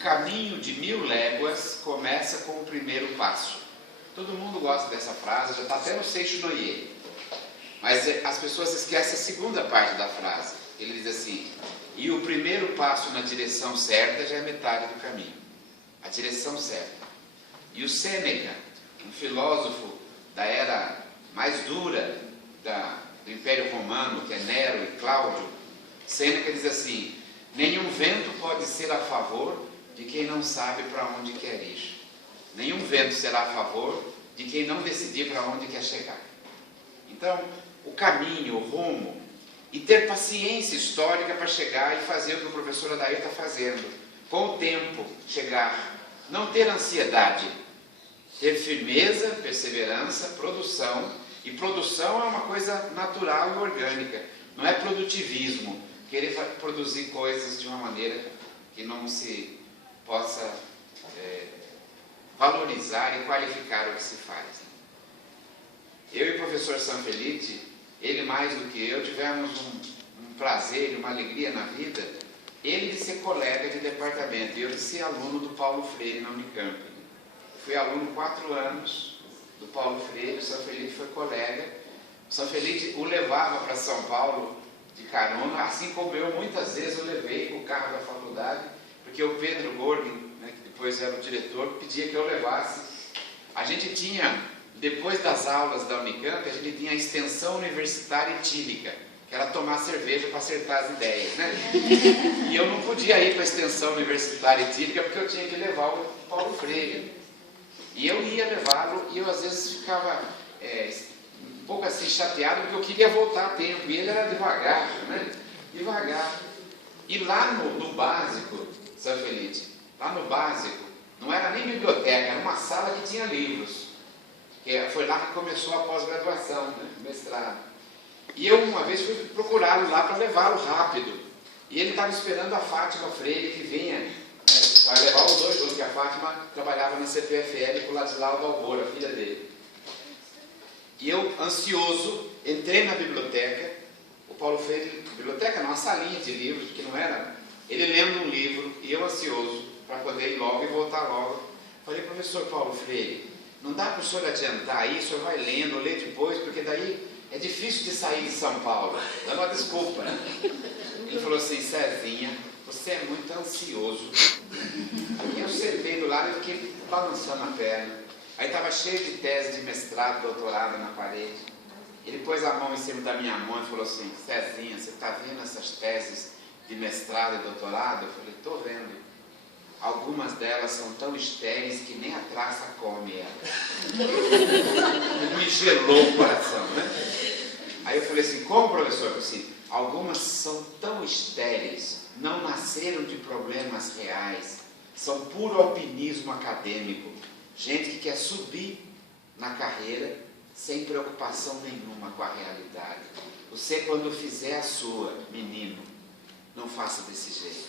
caminho de 1000 léguas começa com o primeiro passo. Todo mundo gosta dessa frase, já está até no Seixo Noyer. Mas as pessoas esquecem a segunda parte da frase. Ele diz assim: e o primeiro passo na direção certa já é metade do caminho. A direção certa. E o Sêneca, um filósofo da era mais dura do Império Romano, que é Nero e Cláudio, Sêneca diz assim: nenhum vento pode ser a favor de quem não sabe para onde quer ir. Nenhum vento será a favor de quem não decidir para onde quer chegar. Então, o caminho, o rumo, e ter paciência histórica para chegar e fazer o que o professor Adair está fazendo. Com o tempo, chegar. Não ter ansiedade. Ter firmeza, perseverança, produção. E produção é uma coisa natural e orgânica. Não é produtivismo. Querer produzir coisas de uma maneira que não se possa valorizar e qualificar o que se faz. Eu e o professor Sanfelice, ele mais do que eu, tivemos um prazer e uma alegria na vida, ele de ser colega de departamento e eu de ser aluno do Paulo Freire na Unicamp. Fui aluno 4 anos do Paulo Freire, o Sanfelice foi colega. O Sanfelice o levava para São Paulo de carona, assim como eu muitas vezes eu levei o carro da faculdade, porque o Pedro Gorgin, né, que depois era o diretor, pedia que eu levasse. A gente tinha, depois das aulas da Unicamp, a gente tinha a extensão universitária etílica, que era tomar cerveja para acertar as ideias, né? E eu não podia ir para a extensão universitária etílica porque eu tinha que levar o Paulo Freire. E eu ia levá-lo e eu às vezes ficava um pouco assim chateado porque eu queria voltar a tempo e ele era devagar, né? Devagar. E lá no básico, Sanfelice, lá no básico, não era nem biblioteca, era uma sala que tinha livros. Foi lá que começou a pós-graduação, né? Mestrado. E eu uma vez fui procurá-lo lá para levá-lo rápido. E ele estava esperando a Fátima Freire que vinha, né, para levar os dois, porque a Fátima trabalhava na CPFL com o Ladislau Balbora, a filha dele. E eu, ansioso, entrei na biblioteca. O Paulo Freire, biblioteca não, uma salinha de livros, que não era. Ele lendo um livro e eu ansioso para poder ir logo e voltar logo. Falei: professor Paulo Freire, não dá para o senhor adiantar aí, o senhor vai lendo, lê depois, porque daí é difícil de sair de São Paulo. Dá uma desculpa. Ele falou assim: Cezinha, você é muito ansioso. Aí eu sentei do lado e fiquei balançando a perna. Aí estava cheio de tese de mestrado, doutorado na parede. Ele pôs a mão em cima da minha mão e falou assim: Cezinha, você está vendo essas teses de mestrado e doutorado? Eu falei: estou vendo. Algumas delas são tão estéreis que nem a traça come ela. Me gelou o coração, né? Aí eu falei assim: como, professor? Eu falei assim: algumas são tão estéreis, não nasceram de problemas reais, são puro alpinismo acadêmico. Gente que quer subir na carreira sem preocupação nenhuma com a realidade. Você, quando fizer a sua, menino, não faça desse jeito.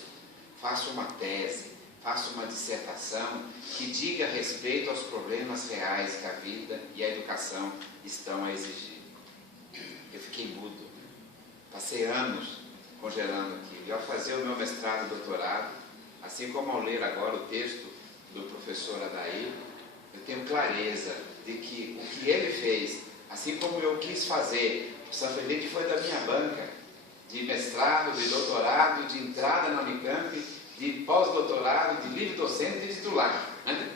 Faça uma tese, faça uma dissertação que diga respeito aos problemas reais que a vida e a educação estão a exigir. Eu fiquei mudo. Passei anos congelando aquilo. E ao fazer o meu mestrado e doutorado, assim como ao ler agora o texto do professor Adair, eu tenho clareza de que o que ele fez, assim como eu quis fazer, o Sanfelice foi da minha banca, de mestrado, de doutorado, de entrada na Unicamp, de pós-doutorado, de livre docente e de titular, né?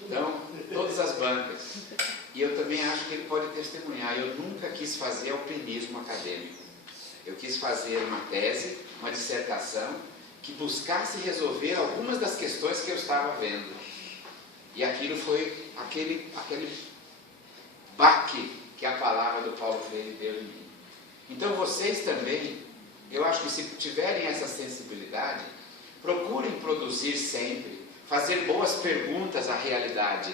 Então, todas as bancas. E eu também acho que ele pode testemunhar. Eu nunca quis fazer alpinismo acadêmico. Eu quis fazer uma tese, uma dissertação, que buscasse resolver algumas das questões que eu estava vendo. E aquilo foi aquele baque que a palavra do Paulo Freire deu em mim. Então vocês também, eu acho que se tiverem essa sensibilidade, procurem produzir sempre, fazer boas perguntas à realidade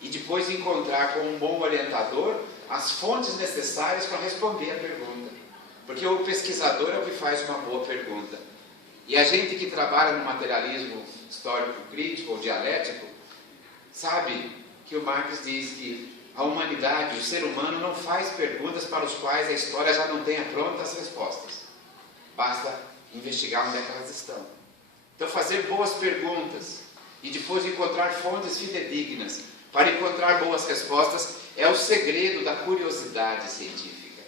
e depois encontrar com um bom orientador as fontes necessárias para responder a pergunta. Porque o pesquisador é o que faz uma boa pergunta. E a gente que trabalha no materialismo histórico crítico ou dialético, sabe que o Marx diz que a humanidade, o ser humano, não faz perguntas para os quais a história já não tenha prontas respostas. Basta investigar onde é que elas estão. Então, fazer boas perguntas e depois encontrar fontes fidedignas para encontrar boas respostas é o segredo da curiosidade científica.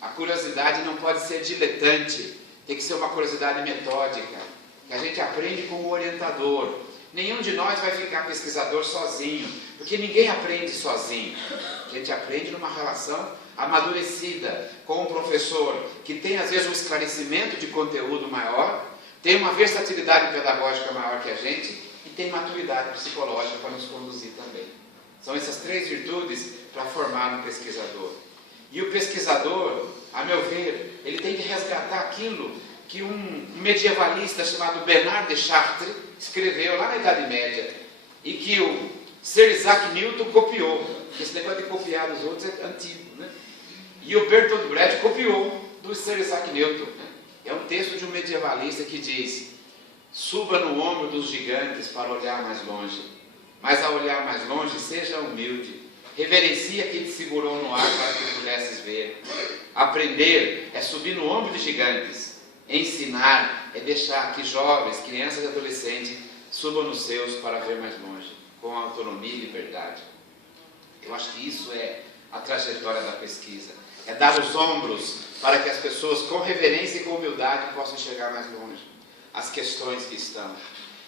A curiosidade não pode ser diletante, tem que ser uma curiosidade metódica, que a gente aprende com o orientador. Nenhum de nós vai ficar pesquisador sozinho, porque ninguém aprende sozinho. A gente aprende numa relação amadurecida com um professor que tem às vezes um esclarecimento de conteúdo maior, tem uma versatilidade pedagógica maior que a gente e tem maturidade psicológica para nos conduzir também. São essas três virtudes para formar um pesquisador. E o pesquisador, a meu ver, ele tem que resgatar aquilo que um medievalista chamado Bernard de Chartres escreveu lá na Idade Média e que o Sir Isaac Newton copiou. Esse negócio de copiar os outros é antigo, né? E o Bertolt Brecht copiou do Sir Isaac Newton. É um texto de um medievalista que diz: suba no ombro dos gigantes para olhar mais longe, mas ao olhar mais longe seja humilde, reverencia quem te segurou no ar para que pudesses ver. Aprender é subir no ombro de gigantes, ensinar é deixar que jovens, crianças e adolescentes subam nos seus para ver mais longe, com autonomia e liberdade. Eu acho que isso é a trajetória da pesquisa, é dar os ombros para que as pessoas com reverência e com humildade possam chegar mais longe as questões que estão.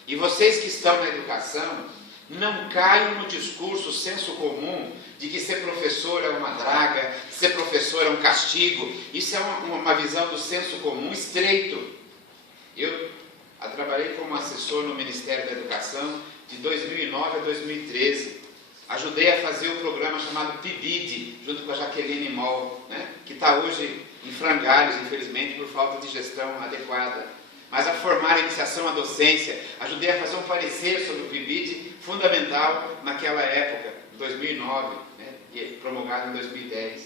E vocês que estão na educação, não caiam no discurso senso comum de que ser professor é uma draga, ser professor é um castigo. Isso é uma visão do senso comum estreito. Eu trabalhei como assessor no Ministério da Educação de 2009 a 2013. Ajudei a fazer o programa chamado PIBID, junto com a Jaqueline Moll, né, que está hoje em frangalhos, infelizmente, por falta de gestão adequada. Mas a formar a iniciação à docência, ajudei a fazer um parecer sobre o PIBID, fundamental naquela época, 2009, né, e promulgado em 2010,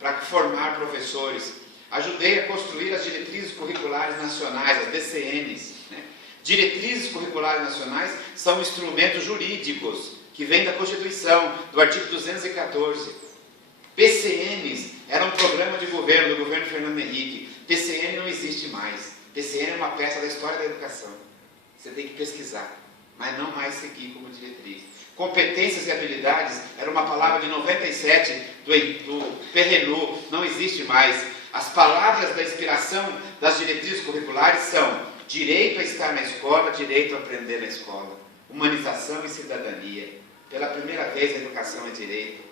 para formar professores. Ajudei a construir as diretrizes curriculares nacionais, as DCNs. Né. Diretrizes curriculares nacionais são instrumentos jurídicos que vêm da Constituição, do artigo 214. PCNs era um programa de governo, do governo Fernando Henrique. PCN não existe mais. PCN é uma peça da história da educação. Você tem que pesquisar, mas não mais seguir como diretriz. Competências e habilidades era uma palavra de 97 do Perrenu, não existe mais. As palavras da inspiração das diretrizes curriculares são direito a estar na escola, direito a aprender na escola, humanização e cidadania. Pela primeira vez a educação é direito.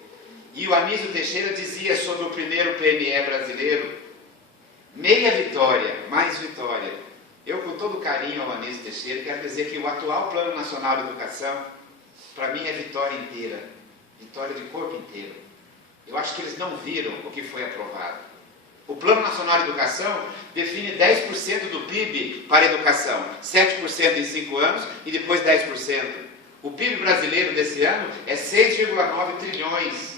E o Anísio Teixeira dizia sobre o primeiro PNE brasileiro: meia vitória, mais vitória. Eu, com todo carinho ao Anísio Teixeira, quero dizer que o atual Plano Nacional de Educação, para mim, é vitória inteira. Vitória de corpo inteiro. Eu acho que eles não viram o que foi aprovado. O Plano Nacional de Educação define 10% do PIB para a educação, 7% em 5 anos e depois 10%. O PIB brasileiro desse ano é 6,9 trilhões.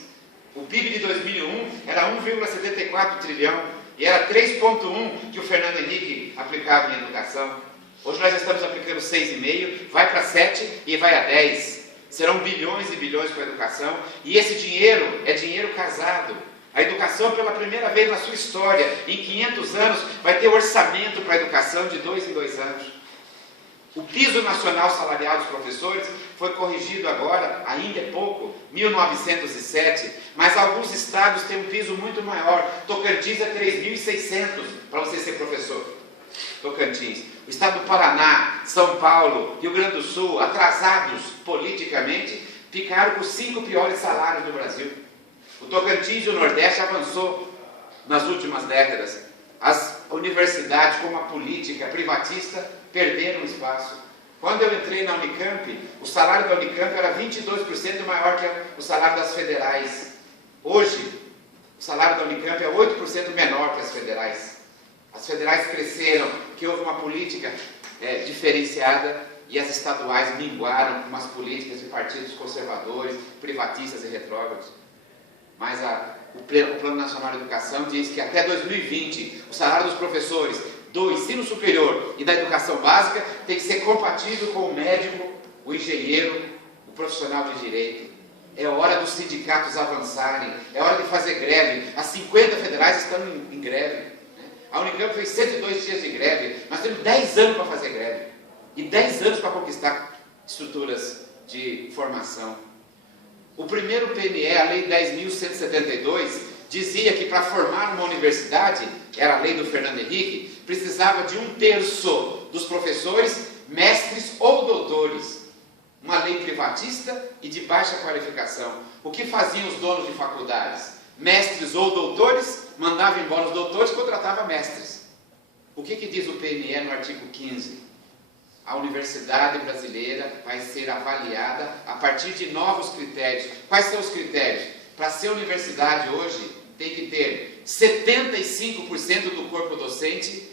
O PIB de 2001 era 1,74 trilhão. E era 3,1 que o Fernando Henrique aplicava em educação. Hoje nós estamos aplicando 6,5, vai para 7 e vai a 10. Serão bilhões e bilhões para a educação. E esse dinheiro é dinheiro casado. A educação, pela primeira vez na sua história, em 500 anos, vai ter orçamento para a educação de 2 em 2 anos. O piso nacional salarial dos professores foi corrigido agora, ainda é pouco, 1907, mas alguns estados têm um piso muito maior. Tocantins é 3.600 para você ser professor. Tocantins. O estado do Paraná, São Paulo, Rio Grande do Sul, atrasados politicamente, ficaram com os 5 piores salários do Brasil. O Tocantins e o Nordeste avançou nas últimas décadas. As universidades, como a política privatista, perderam espaço. Quando eu entrei na Unicamp, o salário da Unicamp era 22% maior que o salário das federais. Hoje, o salário da Unicamp é 8% menor que as federais. As federais cresceram, porque houve uma política diferenciada, e as estaduais minguaram com umas políticas de partidos conservadores, privatistas e retrógrados. Mas o Plano Nacional de Educação diz que até 2020, o salário dos professores do ensino superior e da educação básica tem que ser compatível com o médico, o engenheiro, o profissional de direito. É hora dos sindicatos avançarem, é hora de fazer greve. As 50 federais estão em greve. Né? A Unicamp fez 102 dias de greve. Nós temos 10 anos para fazer greve e 10 anos para conquistar estruturas de formação. O primeiro PNE, a Lei 10.172, dizia que para formar uma universidade, era a lei do Fernando Henrique, precisava de 1/3 dos professores, mestres ou doutores. Uma lei privatista e de baixa qualificação. O que faziam os donos de faculdades? Mestres ou doutores, mandavam embora os doutores e contratavam mestres. O que diz o PNE no artigo 15? A universidade brasileira vai ser avaliada a partir de novos critérios. Quais são os critérios? Para ser universidade hoje, tem que ter 75% do corpo docente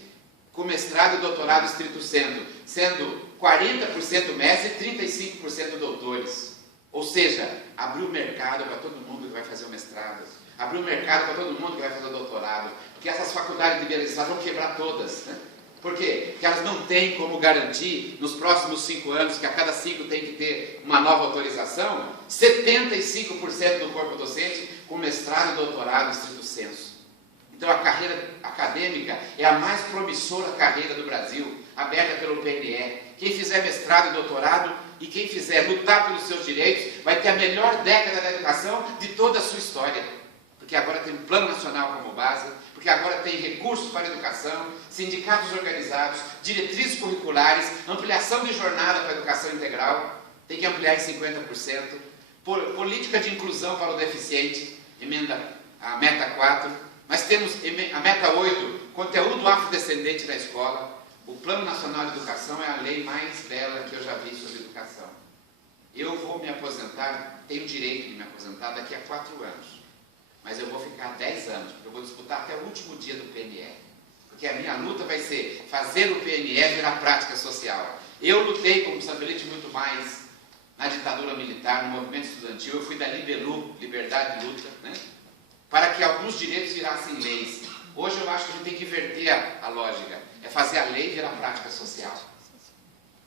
com mestrado e doutorado estrito sensu, sendo 40% mestre e 35% doutores. Ou seja, abrir o mercado para todo mundo que vai fazer o mestrado, abrir o mercado para todo mundo que vai fazer o doutorado, porque essas faculdades de beleza vão quebrar todas, né? Por quê? Porque elas não têm como garantir, nos próximos 5 anos, que a cada 5 tem que ter uma nova autorização, 75% do corpo docente com mestrado e doutorado estrito sensu. Então a carreira acadêmica é a mais promissora carreira do Brasil, aberta pelo PNE. Quem fizer mestrado e doutorado e quem fizer lutar pelos seus direitos, vai ter a melhor década da educação de toda a sua história. Porque agora tem um plano nacional como base, porque agora tem recursos para a educação, sindicatos organizados, diretrizes curriculares, ampliação de jornada para a educação integral, tem que ampliar em 50%, política de inclusão para o deficiente, emenda a meta 4, mas temos a meta 8, conteúdo afrodescendente na escola. O Plano Nacional de Educação é a lei mais bela que eu já vi sobre educação. Eu vou me aposentar, tenho direito de me aposentar daqui a 4 anos. Mas eu vou ficar 10 anos, porque eu vou disputar até o último dia do PNE. Porque a minha luta vai ser fazer o PNE virar prática social. Eu lutei como Sanfelite muito mais na ditadura militar, no movimento estudantil. Eu fui da Libelu, Liberdade de Luta, né? Para que alguns direitos virassem leis. Hoje eu acho que a gente tem que inverter a lógica. É fazer a lei virar prática social.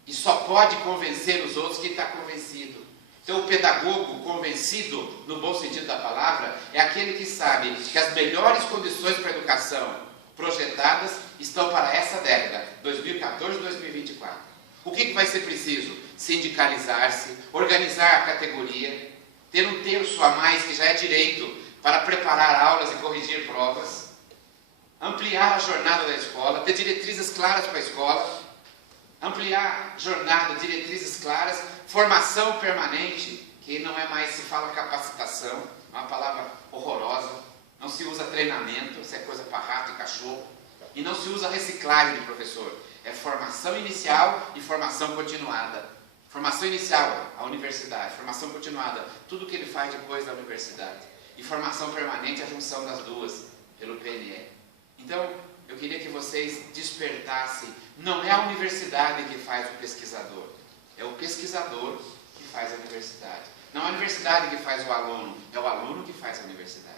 E só pode convencer os outros quem está convencido. Então o pedagogo convencido, no bom sentido da palavra, é aquele que sabe que as melhores condições para a educação projetadas estão para essa década, 2014-2024. O que vai ser preciso? Sindicalizar-se, organizar a categoria, ter 1/3 a mais, que já é direito, para preparar aulas e corrigir provas, ampliar a jornada da escola, ter diretrizes claras para a escola, ampliar jornada, diretrizes claras, formação permanente, que não é mais, se fala capacitação, é uma palavra horrorosa, não se usa treinamento, isso é coisa para rato e cachorro, e não se usa reciclagem de professor, é formação inicial e formação continuada. Formação inicial, a universidade, formação continuada, tudo que ele faz depois da universidade, e formação permanente, a junção das duas, pelo PNE. Então, eu queria que vocês despertassem, não é a universidade que faz o pesquisador, é o pesquisador que faz a universidade. Não é a universidade que faz o aluno, é o aluno que faz a universidade.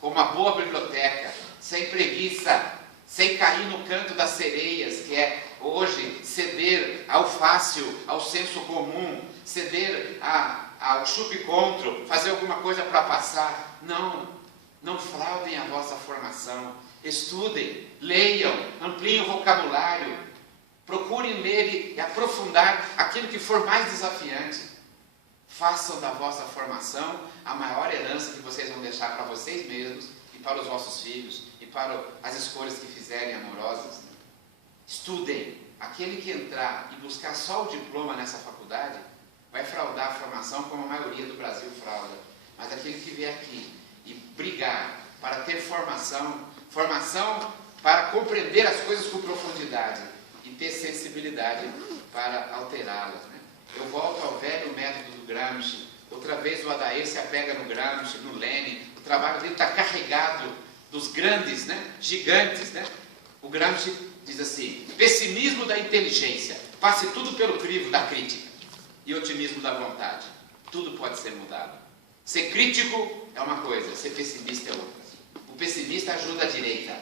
Com uma boa biblioteca, sem preguiça, sem cair no canto das sereias, que é hoje ceder ao fácil, ao senso comum, ceder ao chup-contro, fazer alguma coisa para passar. Não fraudem a vossa formação. Estudem, leiam, ampliem o vocabulário, procurem ler e aprofundar aquilo que for mais desafiante. Façam da vossa formação a maior herança que vocês vão deixar para vocês mesmos e para os vossos filhos e para as escolhas que fizerem amorosas. Estudem. Aquele que entrar e buscar só o diploma nessa faculdade vai fraudar a formação como a maioria do Brasil frauda. Mas aquele que vier aqui e brigar para ter formação para compreender as coisas com profundidade e ter sensibilidade para alterá-las, né? Eu volto ao velho método do Gramsci. Outra vez o Adair se apega no Gramsci, no Lenin. O trabalho dele está carregado dos grandes, né? Gigantes, né? O Gramsci diz assim: pessimismo da inteligência, passe tudo pelo crivo da crítica, e otimismo da vontade. Tudo pode ser mudado. Ser crítico é uma coisa, ser pessimista é outra. O pessimista ajuda a direita,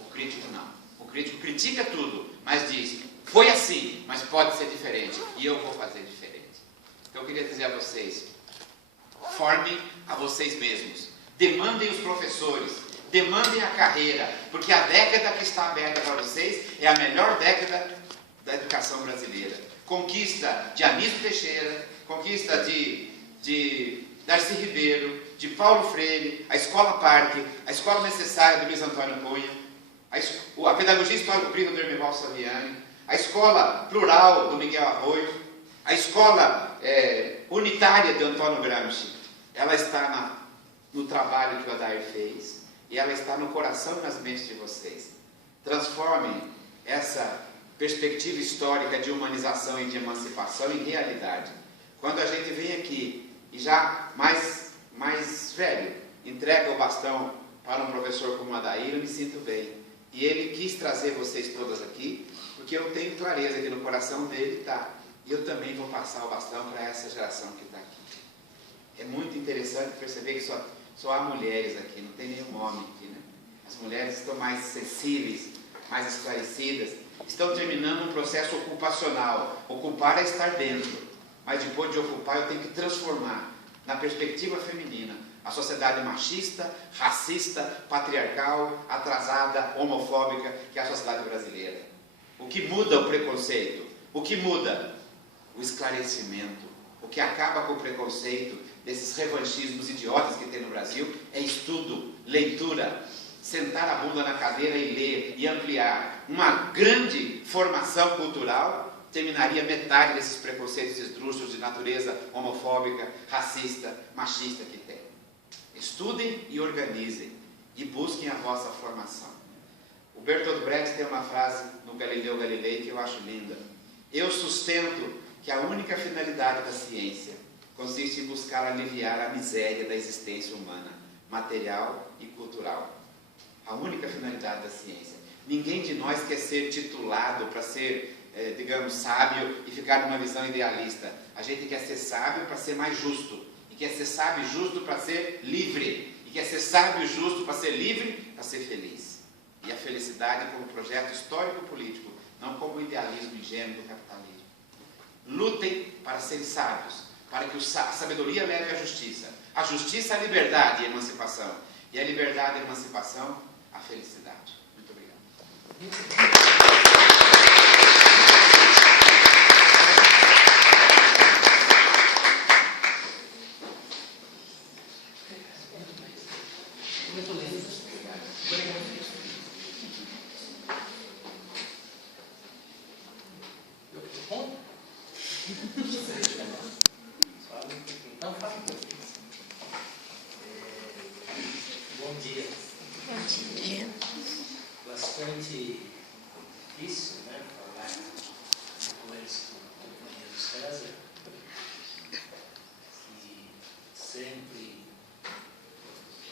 o crítico não. O crítico critica tudo, mas diz: foi assim, mas pode ser diferente, e eu vou fazer diferente. Então eu queria dizer a vocês: formem a vocês mesmos, demandem os professores, demandem a carreira, porque a década que está aberta para vocês é a melhor década da educação brasileira. conquista de Anísio Teixeira, conquista de Darcy Ribeiro, de Paulo Freire, a Escola Parque, a Escola Necessária de Luiz Antônio Cunha, a Pedagogia Histórico-Clínica do Hermival Saviani, a Escola Plural do Miguel Arroio, a Escola Unitária de Antônio Gramsci. Ela está no trabalho que o Adair fez e ela está no coração e nas mentes de vocês. Transformem essa perspectiva histórica de humanização e de emancipação em realidade. Quando a gente vem aqui e já mais velho, entrega o bastão para um professor como o Adair, eu me sinto bem. E ele quis trazer vocês todas aqui, porque eu tenho clareza que no coração dele está. E eu também vou passar o bastão para essa geração que está aqui. É muito interessante perceber que só há mulheres aqui, não tem nenhum homem aqui, né? As mulheres estão mais sensíveis, mais esclarecidas, estão terminando um processo ocupacional. Ocupar é estar dentro, mas depois de ocupar eu tenho que transformar na perspectiva feminina a sociedade machista, racista, patriarcal, atrasada, homofóbica que é a sociedade brasileira. O que muda o preconceito? O que muda? O esclarecimento. O que acaba com o preconceito desses revanchismos idiotas que tem no Brasil é estudo, leitura, sentar a bunda na cadeira e ler e ampliar. Uma grande formação cultural terminaria metade desses preconceitos esdrúxulos de natureza homofóbica, racista, machista que tem. Estudem e organizem e busquem a vossa formação. O Bertolt Brecht tem uma frase no Galileu Galilei que eu acho linda. Eu sustento que a única finalidade da ciência consiste em buscar aliviar a miséria da existência humana, material e cultural. A única finalidade da ciência. Ninguém de nós quer ser titulado para ser, digamos, sábio e ficar numa visão idealista. A gente quer ser sábio para ser mais justo. E quer ser sábio e justo para ser livre. E quer ser sábio e justo para ser livre, para ser feliz. E a felicidade como projeto histórico-político, não como idealismo ingênuo do capitalismo. Lutem para serem sábios, para que a sabedoria leve à justiça. A justiça, a liberdade e a emancipação. E a liberdade e a emancipação, a felicidade. Muito obrigado. Bom dia. Bom dia. Bastante difícil, né, falar depois do companheiro César, que sempre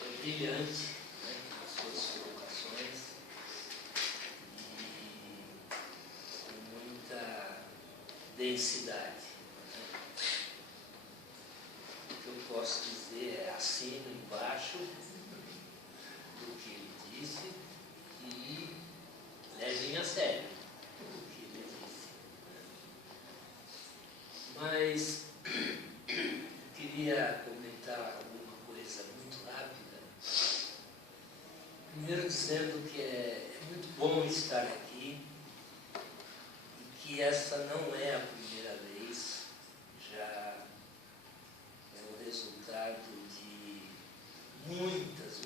é brilhante, né, nas suas colocações e com muita densidade. O que eu posso dizer é assino embaixo do que ele disse e levem a sério o que ele disse. Mas queria comentar alguma coisa muito rápida. Primeiro dizendo que é muito bom estar aqui e que essa não é a primeira vez, já é o resultado de muitas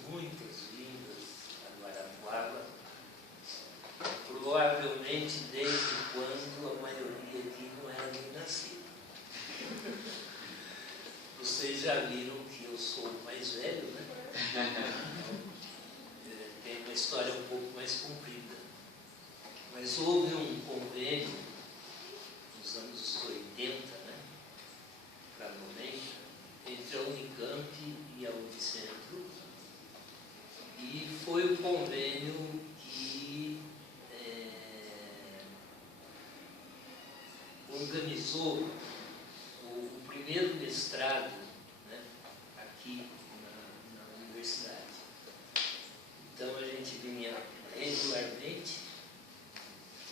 vindas a Guarapuava, provavelmente desde quando a maioria aqui não era nem nascida. Vocês já viram que eu sou o mais velho, né? Tem uma história um pouco mais comprida. Mas houve um convênio nos anos 80, né, para 90, entre a Unicamp e a Unicentro, e foi o convênio que organizou o primeiro mestrado, né, aqui na universidade. Então a gente vinha regularmente,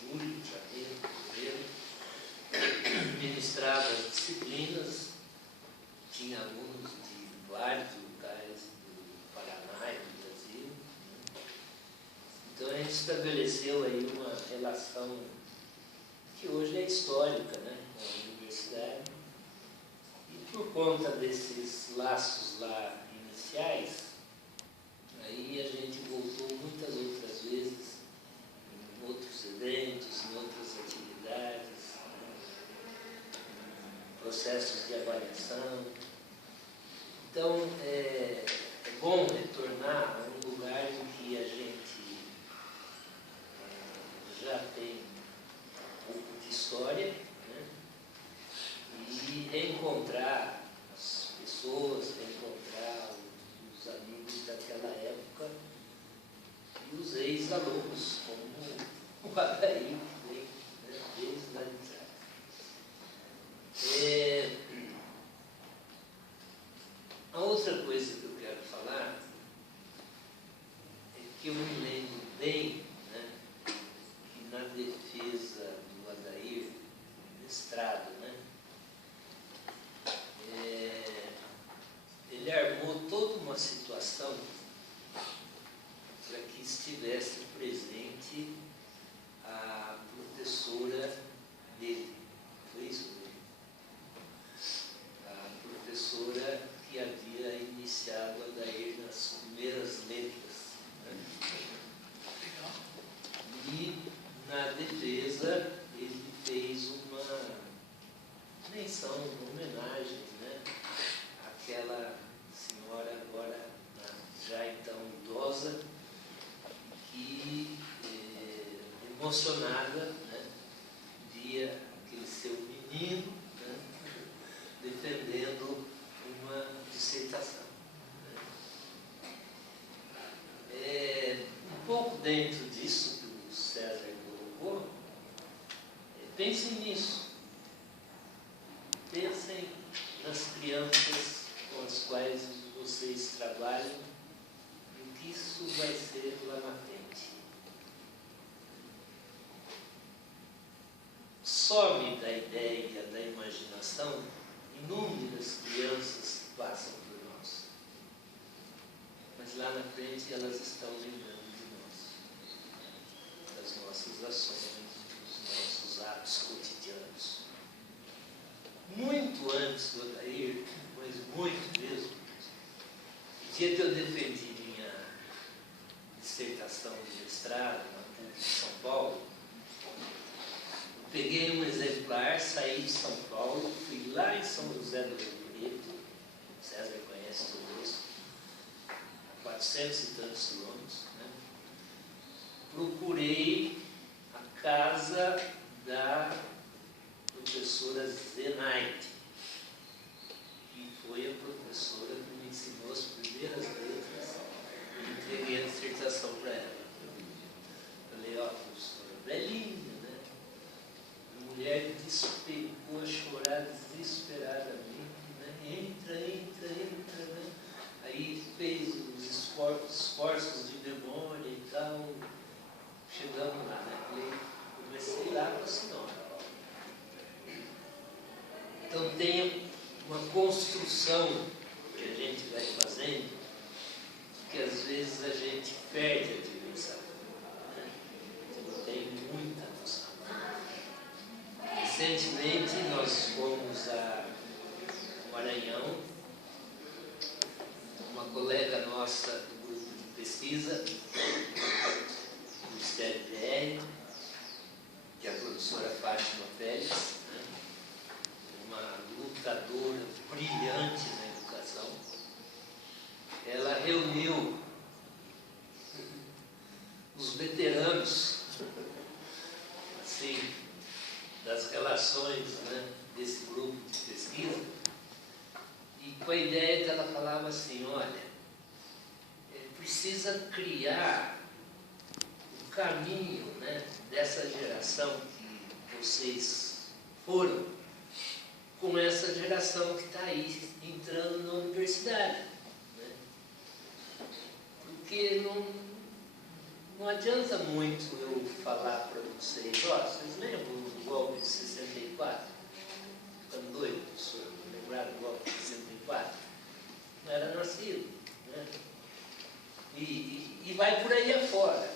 julho, janeiro, fevereiro, ministrava as disciplinas, tinha alunos de vários lugares do Paraná e do Brasil. Então a gente estabeleceu aí uma relação que hoje é histórica, né? conta desses laços lá iniciais, aí a gente voltou muitas outras vezes, em outros eventos, em outras atividades, em processos de avaliação. Então, é bom retornar a um lugar em que a gente já tem um pouco de história, né? E reencontrar as pessoas, reencontrar os amigos daquela época e os ex-alunos, como o Adair, que vem, né, desde lá de trás. A outra coisa que eu quero falar é que eu me lembro bem, né, que na defesa do Adair, mestrado, né, ele armou toda uma situação para que estivesse presente a professora dele. Foi isso mesmo? A professora que havia iniciado a Adair nas primeiras letras, né? E na defesa ele fez uma menção, uma homenagem, né, àquela senhora agora já então idosa, que emocionada, né, via aquele seu menino, né, defendendo uma dissertação. Um pouco dentro disso que o César colocou, pensem nisso. Pensem nas crianças com as quais vocês trabalham e o que isso vai ser lá na frente. Some da ideia, da imaginação, inúmeras crianças que passam por nós. Mas lá na frente elas estão lembrando de nós, das nossas ações, dos nossos atos cotidianos. Muito antes do Adair, mas muito mesmo, o dia que eu defendi minha dissertação de mestrado na PUC de São Paulo, eu peguei um exemplar, saí de São Paulo, fui lá em São José do Rio Preto, o César conhece tudo isso, 400 e tantos quilômetros, né? Procurei a casa da professora Zenaide, que foi a professora que me ensinou as primeiras letras e entreguei a dissertação para ela. Falei, ó, professora, velhinha, né? A mulher despegou a chorar desesperadamente, né? Entra, né? Aí fez os esforços de memória e tal. Chegamos lá, né? Falei, comecei lá com a senhora. Então tem uma construção que a gente vai fazendo, que às vezes a gente perde a dimensão, né? Não tem muita noção. Recentemente nós fomos a Maranhão, uma colega nossa do grupo de pesquisa, do STEB-VR, que é a professora Fátima Pérez, né? Uma lutadora brilhante na educação. Ela reuniu os veteranos, assim, das relações, né, desse grupo de pesquisa, e com a ideia que ela falava assim, olha, precisa criar o caminho, né, dessa geração que vocês foram, com essa geração que está aí entrando na universidade, né? Porque não adianta muito eu falar para vocês, ó, vocês lembram do golpe de 64? Ficando doido, professor, lembraram do golpe de 64? Não era nascido, né? E vai por aí afora.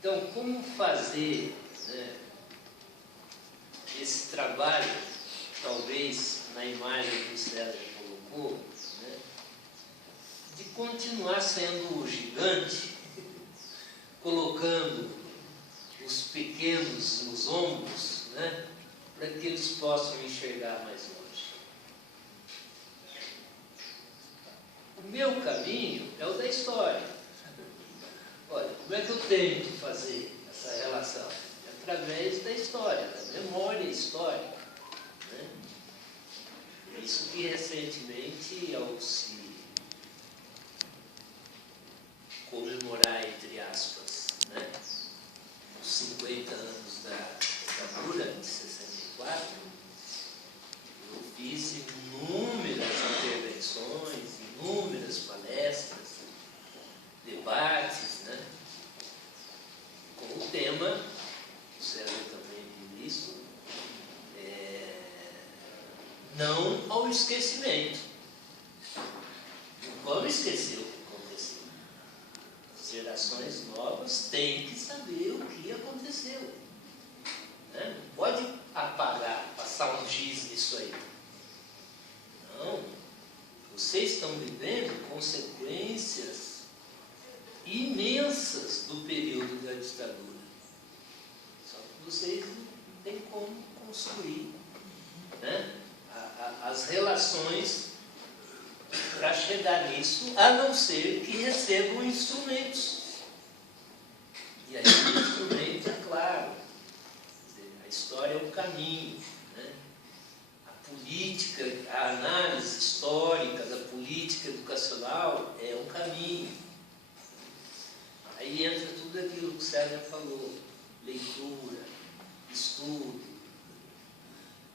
Então, como fazer, né, esse trabalho, talvez na na imagem que o César colocou, né, de continuar sendo o gigante, colocando os pequenos nos ombros, né, para que eles possam enxergar mais longe. O meu caminho é o da história. Olha, como é que eu tento fazer essa relação? Através da história, da memória histórica. Né? Isso que recentemente, ao se comemorar, entre aspas, né, os 50 anos da ditadura de 64, eu fiz inúmeras intervenções, inúmeras palestras, debates, né, com o tema, o César também viu isso, não ao esquecimento. Não vamos esquecer o que aconteceu. As gerações novas têm que saber o que aconteceu. Né? Não pode apagar, passar um giz nisso aí. Não. Vocês estão vivendo consequências imensas do período da ditadura. Só que vocês não têm como construir, né, as relações para chegar nisso, a não ser que recebam instrumentos. E aí o instrumento é claro. Quer dizer, a história é um caminho. Né? A política, a análise histórica da política educacional é um caminho. Aí entra tudo aquilo que o César falou: leitura, estudo,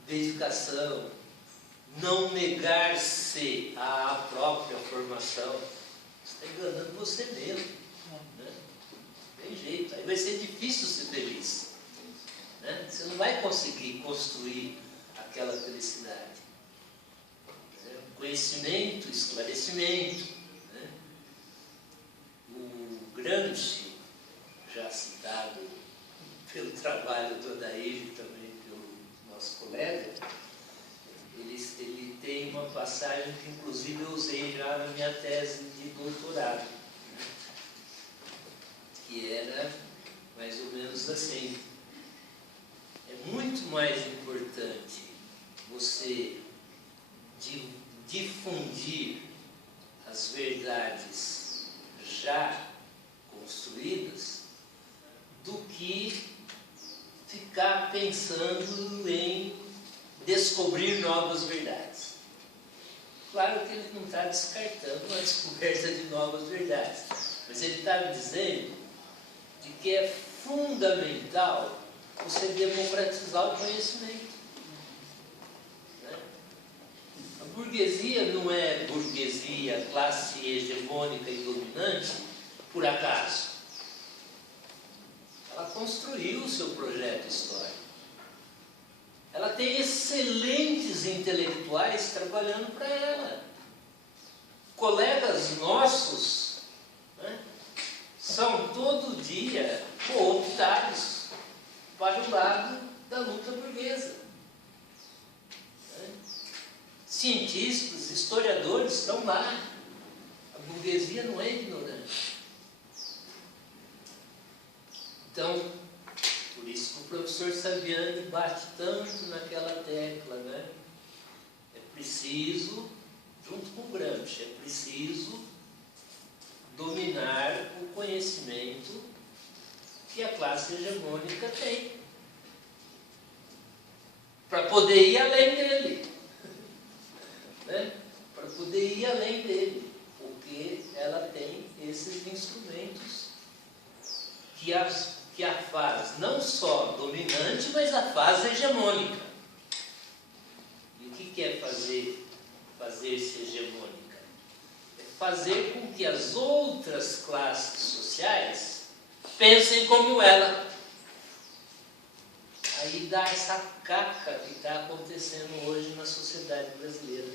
dedicação, não negar-se à própria formação. Você está enganando você mesmo. Né? Não tem jeito. Aí vai ser difícil ser feliz. Né? Você não vai conseguir construir aquela felicidade. Conhecimento, esclarecimento. Né? O Gramsci, já citado pelo trabalho do Adair e também pelo nosso colega, ele tem uma passagem que inclusive eu usei já na minha tese de doutorado, né? Que era mais ou menos assim: é muito mais importante você difundir as verdades já construídas do que ficar pensando em descobrir novas verdades. Claro que ele não está descartando a descoberta de novas verdades, mas ele está dizendo de que é fundamental você democratizar o conhecimento. Né? A burguesia não é burguesia, classe hegemônica e dominante por acaso. Ela construiu o seu projeto histórico. Ela tem excelentes intelectuais trabalhando para ela. Colegas nossos, né, são todo dia cooptados para o lado da luta burguesa. Né? Cientistas, historiadores estão lá. A burguesia não é ignorante. Então, por isso que o professor Saviani bate tanto naquela tecla, né? É preciso, junto com o Gramsci, é preciso dominar o conhecimento que a classe hegemônica tem, para poder ir além dele, né? Para poder ir além dele, porque ela tem esses instrumentos que a faz não só dominante, mas a faz hegemônica. E o que é fazer-se hegemônica? É fazer com que as outras classes sociais pensem como ela. Aí dá essa caca que está acontecendo hoje na sociedade brasileira.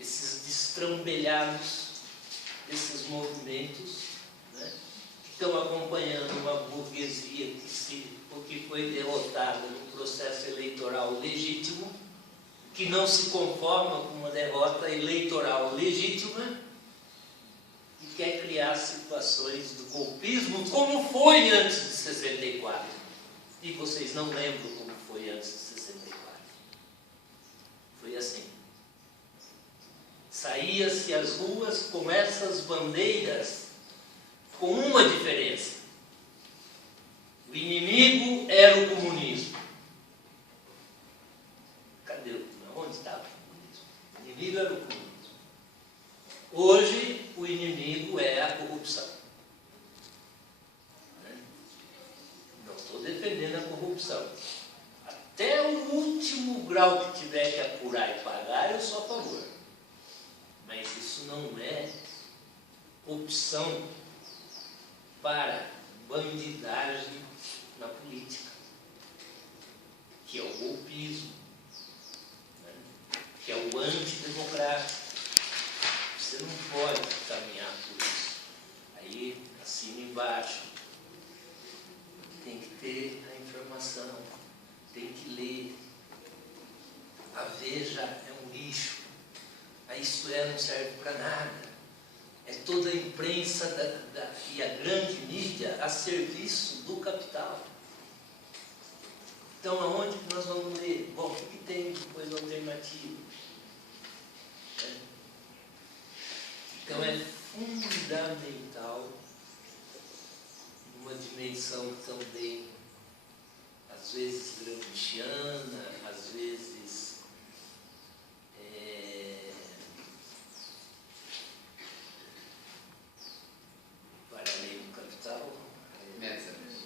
Esses destrambelhados, esses movimentos, né, que estão acompanhando uma burguesia que foi derrotada no processo eleitoral legítimo, que não se conforma com uma derrota eleitoral legítima e quer criar situações do golpismo como foi antes de 64. E vocês não lembram como foi antes de 64. Foi assim. Saía-se às ruas com essas bandeiras, com uma diferença. O inimigo era o comunismo. Cadê? Onde estava o comunismo? O inimigo era o comunismo. Hoje, o inimigo é a corrupção. Não estou defendendo a corrupção. Até o último grau que tiver que apurar e pagar, eu sou a favor. Mas isso não é opção para bandidagem na política, que é o golpismo, né? Que é o antidemocrático. Você não pode caminhar por isso. Aí, acima e embaixo, tem que ter a informação, tem que ler. A Veja é um lixo. A Isto É não serve para nada. É toda a imprensa e a grande mídia a serviço do capital. Então, aonde que nós vamos ler? Bom, o que tem depois alternativo? Então, é fundamental, uma dimensão também, às vezes gramsciana, às vezes para além do capital,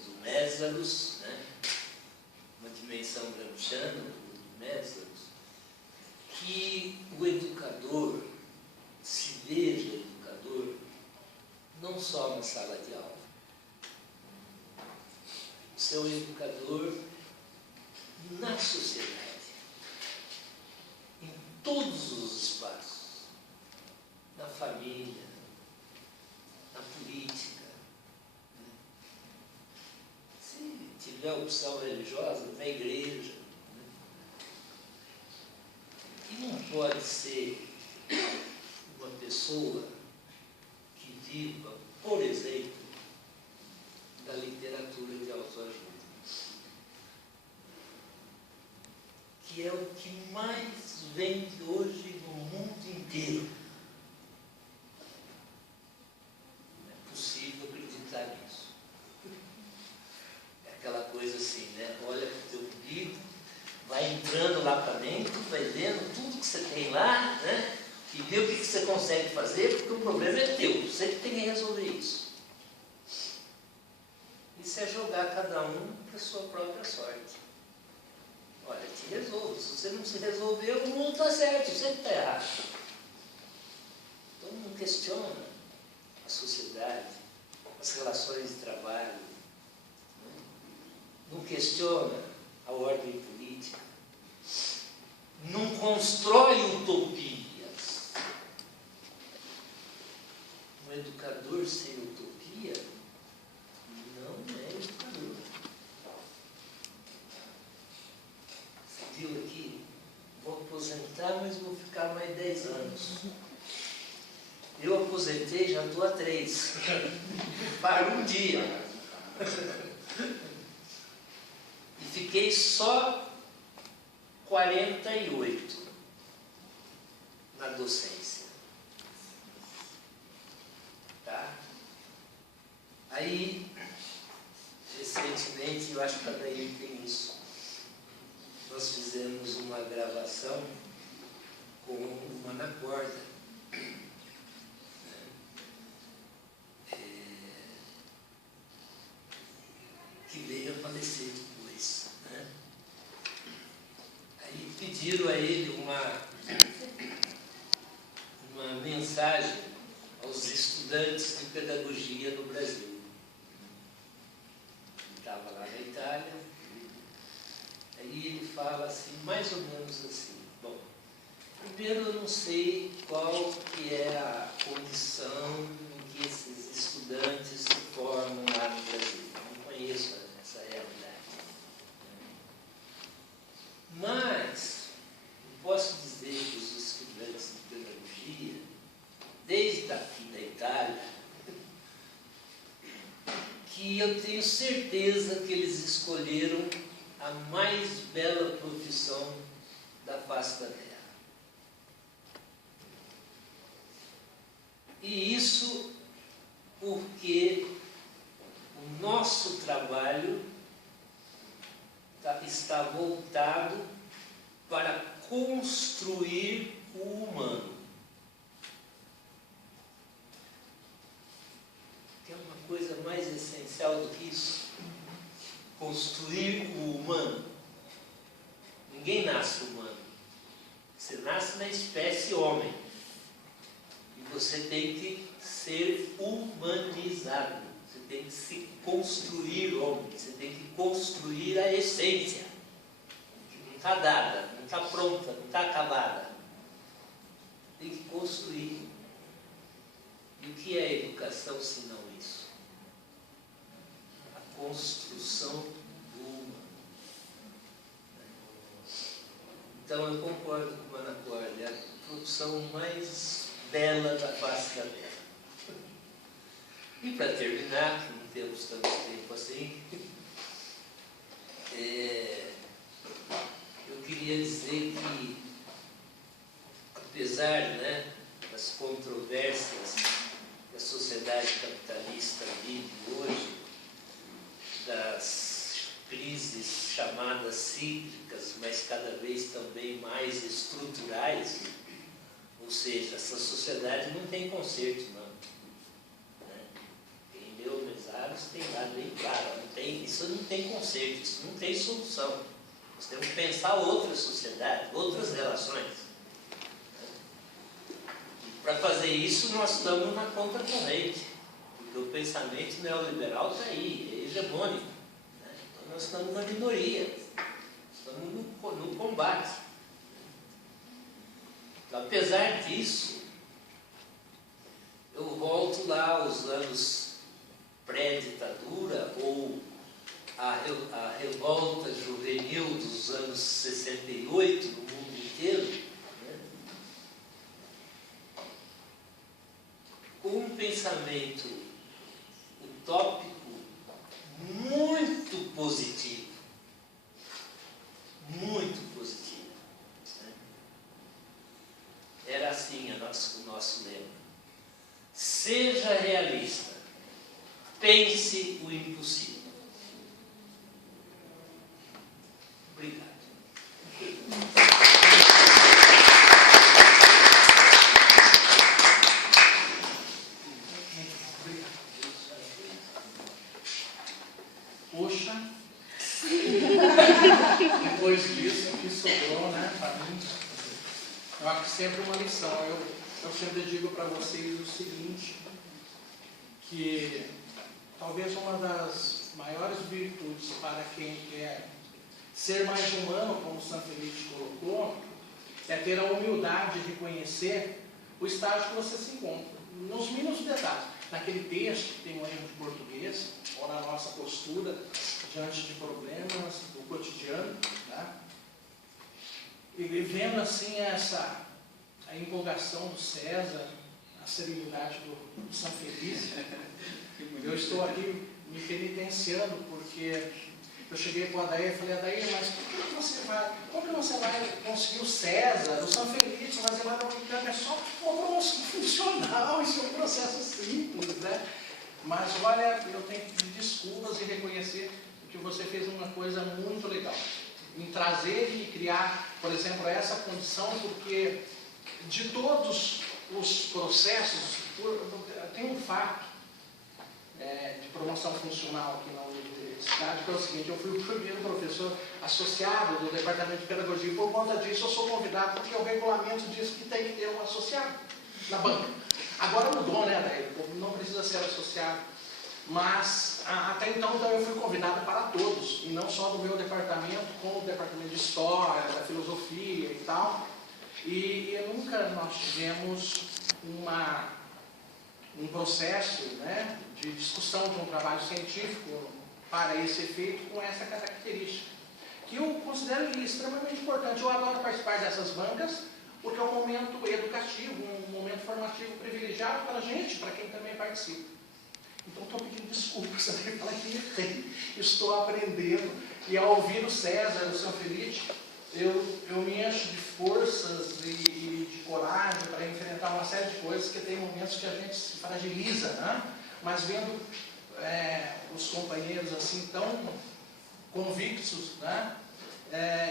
do Mésaros, né? Uma dimensão gramsciana do Mésaros, que o educador se veja educador não só na sala de aula. O seu educador na sociedade, em todos os espaços, na família, na política. Se tiver opção religiosa, na igreja. E não pode ser uma pessoa que viva, por exemplo, da literatura de autoajuda, que é o que mais vende hoje no mundo inteiro. Não é possível acreditar nisso. É aquela coisa assim, né? Olha para o teu umbigo, vai entrando lá para dentro, vai vendo tudo que você tem lá, né? E ver o que você consegue fazer, porque o problema é teu. Você que tem que resolver isso. Isso é jogar cada um para a sua própria sorte. Olha, te resolve. Se você não se resolver, o mundo está certo, você está errado. Então não questiona a sociedade, as relações de trabalho. Não questiona a ordem política. Não constrói utopias. Um educador sem utopia não é educador. Você viu aqui? Vou aposentar, mas vou ficar mais 10 anos. Eu aposentei, já estou há 3. Para um dia. E fiquei só 48 na docência. Tá? Aí, recentemente, eu acho que cada ele tem isso. Nós fizemos uma gravação com uma na corda. Que veio a falecer depois. Né? Aí pediram a ele uma mensagem aos estudantes de pedagogia no Brasil. Ele estava lá na Itália, aí ele fala assim, mais ou menos assim, bom, primeiro eu não sei qual que é a condição em que esses estudantes se formam lá no Brasil, não conheço essa realidade. Mas posso certeza que eles escolheram a mais bela profissão da face da terra. E isso porque o nosso trabalho está voltado para construir o humano. Tem uma coisa mais essencial do que isso? Construir o humano. Ninguém nasce humano. Você nasce na espécie homem. E você tem que ser humanizado. Você tem que se construir homem. Você tem que construir a essência. Que não está dada, não está pronta, não está acabada. Tem que construir. E o que é a educação se não isso? A construção do humano. Então eu concordo com o Manacorde, é a profissão mais bela da face da terra. E para terminar, que não temos tanto tempo assim, eu queria dizer que, apesar, né, das controvérsias que a sociedade capitalista vive hoje, das crises chamadas cíclicas, mas cada vez também mais estruturais, ou seja, essa sociedade não tem conserto, não. Né? Quem leu Mesaros tem dado bem claro, isso não tem conserto, isso não tem solução. Nós temos que pensar outra sociedade, outras relações. Para fazer isso, nós estamos na contracorrente, porque o pensamento neoliberal está aí, é hegemônico. Né? Então, nós estamos na minoria, estamos no combate. Então, apesar disso, eu volto lá aos anos pré-ditadura, ou a revolta juvenil dos anos 68 no mundo inteiro, com um pensamento utópico muito positivo. Muito positivo. Né? Era assim o nosso lema. Seja realista. Pense o impossível. Obrigado. Puxa, depois disso, o que sobrou, né, para mim, eu acho que sempre uma lição. Eu sempre digo para vocês o seguinte, que talvez uma das maiores virtudes para quem quer ser mais humano, como o Sanfelice colocou, é ter a humildade de reconhecer o estágio que você se encontra, nos mínimos detalhes. Naquele texto que tem um erro de português, ou na nossa postura diante de problemas do cotidiano, né? E vendo assim a empolgação do César, a serenidade do Sanfelice, eu estou aqui me penitenciando, porque eu cheguei para o Adair e falei: Adair, mas como que você vai conseguir o César, o Sanfelice, mas ele vai dar um é só uma promoção funcional, isso é um processo simples, né? Mas olha, eu tenho que pedir desculpas e reconhecer que você fez uma coisa muito legal, em trazer e criar, por exemplo, essa condição, porque de todos os processos, tem um fato de promoção funcional aqui na universidade, que é o seguinte: eu fui o primeiro professor associado do Departamento de Pedagogia, e por conta disso eu sou convidado, porque o regulamento diz que tem que ter um associado na banca. Agora mudou, né, Adair? Não precisa ser associado, mas até então eu fui convidado para todos, e não só do meu departamento, como o departamento de História, da Filosofia e tal, e nunca nós tivemos um processo, né, de discussão de um trabalho científico para esse efeito com essa característica, que eu considero extremamente importante. Eu adoro participar dessas bancas, porque é um momento educativo, um momento formativo privilegiado para a gente, para quem também participa. Então estou pedindo desculpas, eu falei que errei, estou aprendendo. E ao ouvir o César, o Sanfelice, eu me encho de forças e de coragem para enfrentar uma série de coisas, que tem momentos que a gente se fragiliza, né? Mas vendo os companheiros assim tão convictos, né?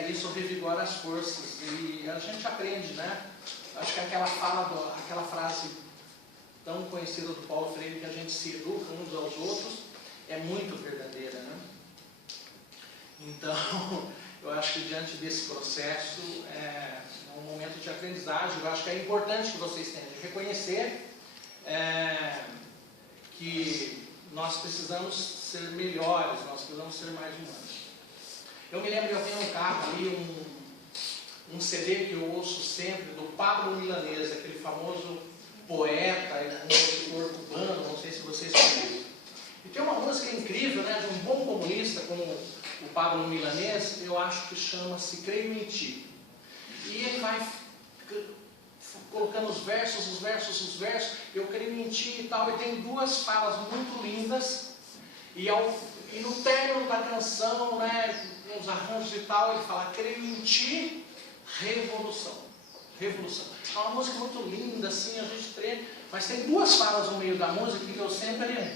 Isso revigora as forças e a gente aprende, né? Acho que aquela frase tão conhecida do Paulo Freire, que a gente se educa uns aos outros, é muito verdadeira, né? Então, eu acho que diante desse processo é um momento de aprendizagem. Eu acho que é importante que vocês tenham de reconhecer que nós precisamos ser melhores, nós precisamos ser mais humanos. Eu me lembro que eu tenho um carro ali, um CD que eu ouço sempre, do Pablo Milanese, aquele famoso poeta e compositor cubano, não sei se vocês conhecem. E tem uma música incrível, né, de um bom comunista como o Pablo Milanese, eu acho que chama-se Creio em Ti. E ele vai colocando os versos, eu creio em Ti e tal, e tem duas falas muito lindas, e no término da canção, né, uns arranjos e tal, ele fala, creio em Ti, revolução. Revolução. É uma música muito linda, assim, a gente treme, mas tem duas falas no meio da música que eu sempre,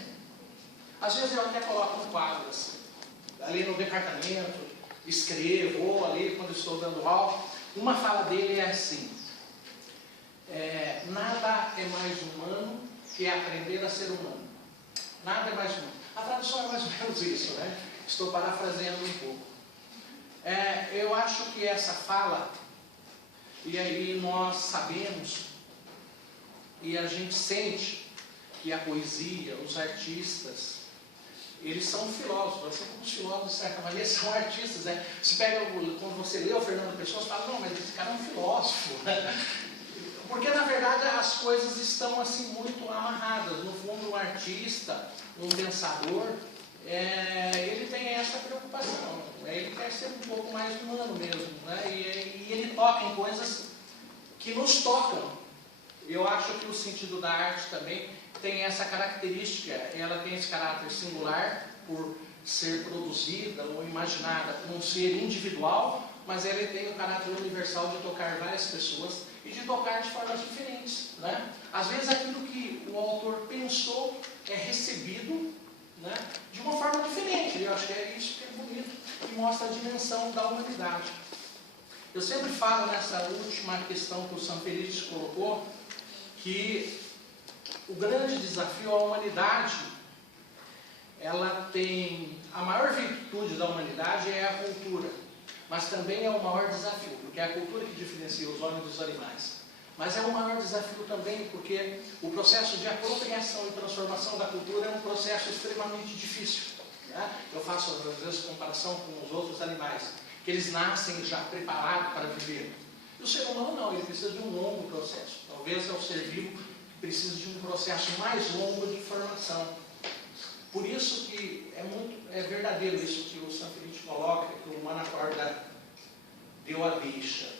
às vezes eu até coloco no quadro, assim, ali no departamento, escrevo, ou ali quando estou dando aula. Uma fala dele é assim, nada é mais humano que aprender a ser humano. Nada é mais humano. A tradução é mais ou menos isso, né? Estou parafraseando um pouco. Eu acho que essa fala, e aí nós sabemos, e a gente sente que a poesia, os artistas, eles são filósofos, assim como os filósofos, de certa maneira, são artistas, né? Você pega, quando você lê o Fernando Pessoa, você fala, não, mas esse cara é um filósofo, né? Porque, na verdade, as coisas estão, assim, muito amarradas. No fundo, um artista, um pensador, ele tem essa preocupação, ele quer ser um pouco mais humano mesmo, né? E ele toca em coisas que nos tocam. Eu acho que o sentido da arte também tem essa característica, ela tem esse caráter singular por ser produzida ou imaginada por um ser individual, mas ela tem o caráter universal de tocar várias pessoas e de tocar de formas diferentes, né? Às vezes aquilo que o autor pensou é recebido, né, de uma forma diferente. Eu acho que é isso que é bonito e mostra a dimensão da humanidade. Eu sempre falo nessa última questão que o Sanfelice colocou, que o grande desafio à humanidade, ela tem, a maior virtude da humanidade é a cultura, mas também é o maior desafio, porque é a cultura que diferencia os homens dos animais. Mas é o maior desafio também porque o processo de apropriação e transformação da cultura é um processo extremamente difícil, né? Eu faço às vezes comparação com os outros animais, que eles nascem já preparados para viver. E o ser humano não, ele precisa de um longo processo. Talvez é o ser vivo que precisa de um processo mais longo de formação. Por isso que é verdadeiro isso que o Sanfelice coloca, que o humano acorda deu a deixa.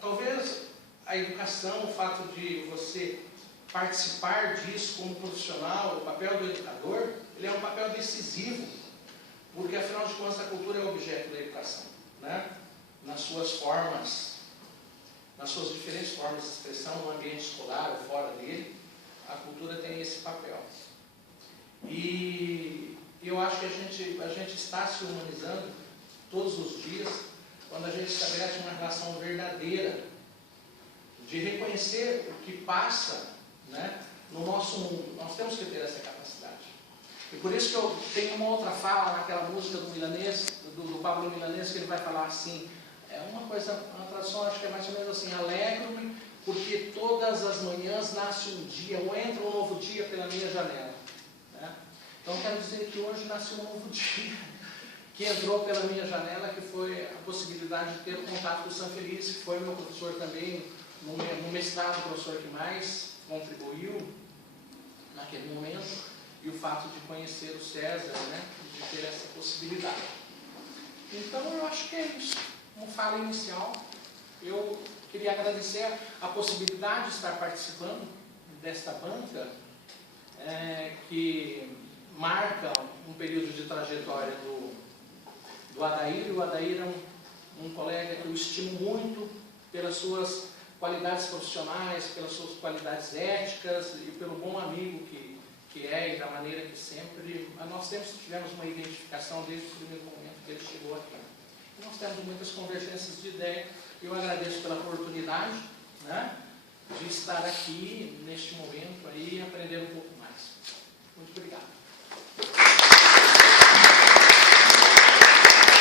Talvez a educação, o fato de você participar disso como profissional, o papel do educador, ele é um papel decisivo, porque afinal de contas a cultura é o objeto da educação, né? Nas suas formas, nas suas diferentes formas de expressão, no ambiente escolar ou fora dele, a cultura tem esse papel. E eu acho que a gente está se humanizando todos os dias quando a gente estabelece uma relação verdadeira de reconhecer o que passa, né, no nosso mundo. Nós temos que ter essa capacidade. E por isso que eu tenho uma outra fala naquela música do Milanese, do Pablo Milanese, que ele vai falar assim, uma tradução acho que é mais ou menos assim, alegro-me porque todas as manhãs nasce um dia, ou entra um novo dia pela minha janela. Né? Então quero dizer que hoje nasce um novo dia, que entrou pela minha janela, que foi a possibilidade de ter o contato com o Sanfelice, que foi meu professor também, no mestrado, o professor que mais contribuiu naquele momento, e o fato de conhecer o César, né, de ter essa possibilidade. Então eu acho que é isso. Como fala inicial, eu queria agradecer a possibilidade de estar participando desta banca que marca um período de trajetória do Adair. O Adair é um colega que eu estimo muito pelas suas qualidades profissionais, pelas suas qualidades éticas e pelo bom amigo que é e da maneira que sempre... Nós tivemos uma identificação desde o primeiro momento que ele chegou aqui. Nós temos muitas convergências de ideia. Eu agradeço pela oportunidade, né, de estar aqui neste momento aí e aprender um pouco mais. Muito obrigado.